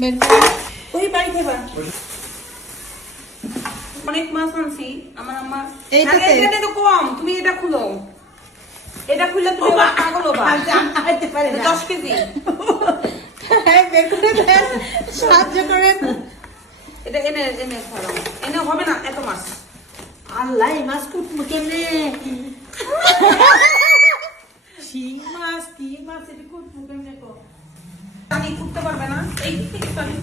বের করো। ওই বাড়ি খাবা অনেক মাছ আনছি আমার আম্মা এইটাতে? এটা তো কম তুমি এটা খুলো এটা খুললে তুমি আবার পাগল হবা আনতে পারে না 10 কেজি হ্যাঁ, বের করে দেন, সাহায্য করেন। এটা এনে এনে খাও এনে হবে না এত মাছ আল্লাহ এই মাছ কুটবো কেমনে শিং মাছ কি মাছ এটা কুটবো কেমনে কো পানি ফুটতে পারবে না এই থেকে পানি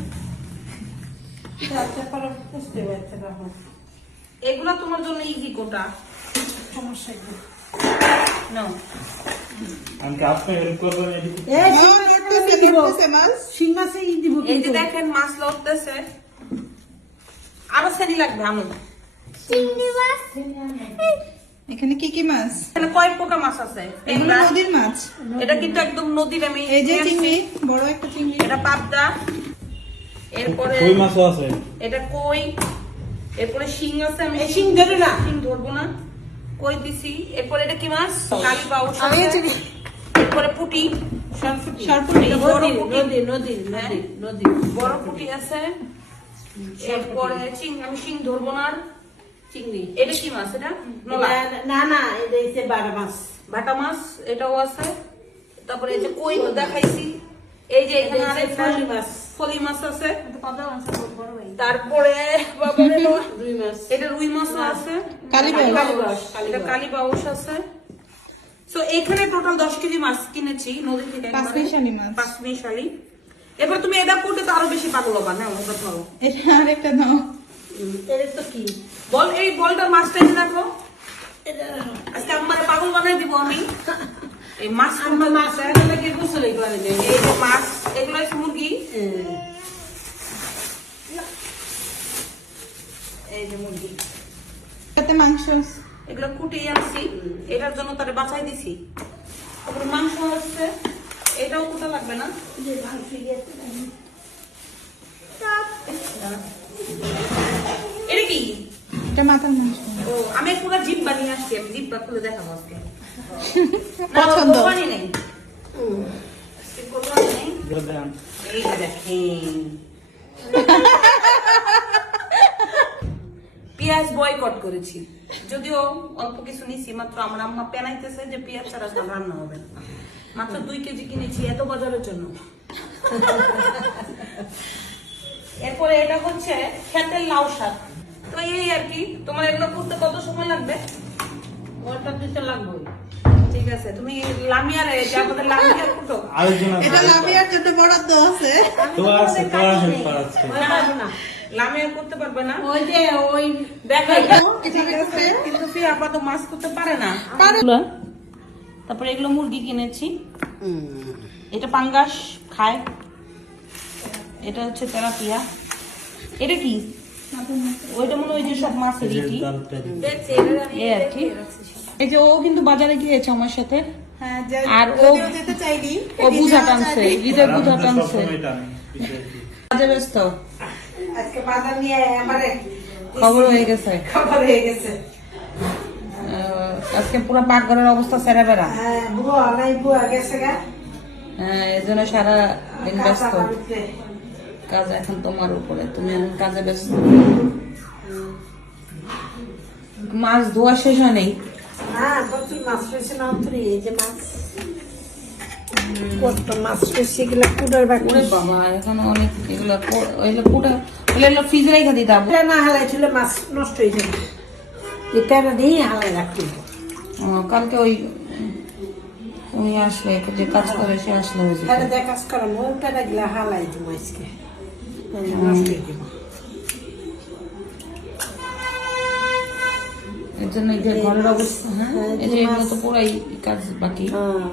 আচ্ছা পারো বুঝতে পারছে না এগুলা তোমার জন্য ইজি কোটা সমস্যা কি নাও আমি আপনি হেল্প করবেন এদিকে এই লড়তেছে মাছ। শিং মাছে ই দিব এই যে কিন্তু দেখেন মাছ লড়তেছে আরো শ্রেণী লাগবে আনুন এখানে কি কি মাছ? এখানে কয় প্রকার মাছ আছে এগুলো ট্যাংরা। নদীর মাছ। এটা কিন্তু একদম নদীর আমি এই যে নিয়ে আসছি। চিংড়ি, বড় একটা চিংড়ি। এটা পাবদা এরপরে কই মাছও আছে এটা কই এরপরে শিং আছে আমি এই শিং ধরে না শিং ধরবো না কই দিছি এরপরে এটা কি মাছ কালী বাউস আমি আছে চিনি। এরপরে পুঁটি সরপুটি সরপুটি। এটা বড় নদী পুঁটি। নদী নদী হ্যাঁ। নদী নদী বড় পুঁটি আছে এরপরে চিং আমি শিং ধরবো না আর চিংড়ি এটা কি মাছ এটা নলা না না এটা হচ্ছে বারো মাছ ভাটা মাছ এটাও আছে তারপরে এই যে কই তো দেখাইছি এই যে এখানে এটা হচ্ছে আরেকটা ফলি মাছ। ফলি মাছ আছে বড় ভাই তারপরে বাবারে বাবা, দুই মাছ এটা রুই মাছও আছে কালীবাউস। কালীবাউস, এটা কালী বাউস আছে সো এখানে টোটাল 10 কেজি মাছ কিনেছি নদী থেকে একবারে। পাঁচমিশালি মাছ। পাঁচমিশালি। এবার তুমি এটা করতে তো আরো বেশি পাগল হবা না ওটা ধরো এটা আরেকটা দাও। এটা তো কি বল এই বলটার মাছটা এনে রাখো আজকে আমার পাগল বানাই দিব আমি এই মাছ আমরা মাছ লাগে গোসলে করে দেয় এই যে মাছ এগুলো হচ্ছে মুরগি এই যে মুরগি এটাতে মাংস আছে। এগুলো কুটিয়ে আনছি এটার জন্য তারে বাছাই দিছি তারপরে মাংস হচ্ছে এটাও কুটা লাগবে না এটা কি এটা মাথার মাংস। ও আমি পুরো জিপ বানিয়ে আসছি আমি জিপটা খুলে দেখাবো আজকে পছন্দ। কোরবানি নেই আজকে কোরবানি নেই গ্রাম এই যে দেখেন পেঁয়াজ বয়কট করেছি যদিও অল্প কিছু নিছি মাত্র আমার আম্মা পেনাইতেছে যে পেঁয়াজ ছাড়া সব রান্না হবে না। মাত্র 2 কেজি কিনেছি এত বাজারের জন্য এরপরে এটা হচ্ছে ক্ষেতের লাউ শাক তো এই আর কি তোমার এগুলো করতে কত সময় লাগবে ওটা দিতে লাগবে ঠিক আছে তুমি লামিয়ারে যে আমাদের লামিয়ার কুটো আরেকজন এটা আছে লামিয়ার জন্য বরাদ্দ আছে। তো আছে তো হেল্পার আছে না লামিয়ার করতে পারবে না ওই যে ওই দেখো এটা আছে। কিন্তু ফির আপাতত মাছ করতে পারে না তারপরে এগুলো মুরগি কিনেছি এটা পাঙ্গাস খায় এটা হচ্ছে তেলাপিয়া এটা কি ওইটা মনে হয় যে সব মাছের কি এই আর কি এই যে ও কিন্তু বাজারে গিয়েছে আমার সাথে হ্যাঁ, আর ও যদিও যেতে চাইনি। ও বুঝা টানছে ঈদের বুঝা টানছে সবসময় টানে কাজে ব্যস্ত আজকে বাজার নিয়ে আমারে খবর হয়ে গেছে খবর হয়ে গেছে আজকে পুরো পাকঘরের অবস্থা সেরা বেড়া হ্যাঁ বুয়া নাই বুয়া গেছে গা এই জন্য সারা দিন ব্যস্ত কাঁচা বাড়িতে কাজ এখন তোমার উপরে তুমি এখন কাজে ব্যস্ত মাছ ধোয়া শেষ হয় নেই হ্যাঁ প্রচুর মাছ রয়েছে না অন্তরে এই যে মাছ কত মাছ রয়েছে এগুলো কুড়ার বাকি ওরে বাবা এখানে অনেক এগুলো পুটা এগুলো ফ্রিজে রেখে দিতাম এটা না হালাই ছিল মাছ নষ্ট হয়ে যাবে এটা দিয়ে হালাই রাখতে কালকে ওই উনি আসলে যে কাজ করে সে আসলে হয়ে যেত এটা কাজ করাম ওটা গেলে হালাই দিব আজকে নষ্ট হয়ে যাবে এর জন্য এই যে ঘরের অবস্থা হ্যাঁ এই যে এগুলো তো পুরাই কাজ বাকি হ্যাঁ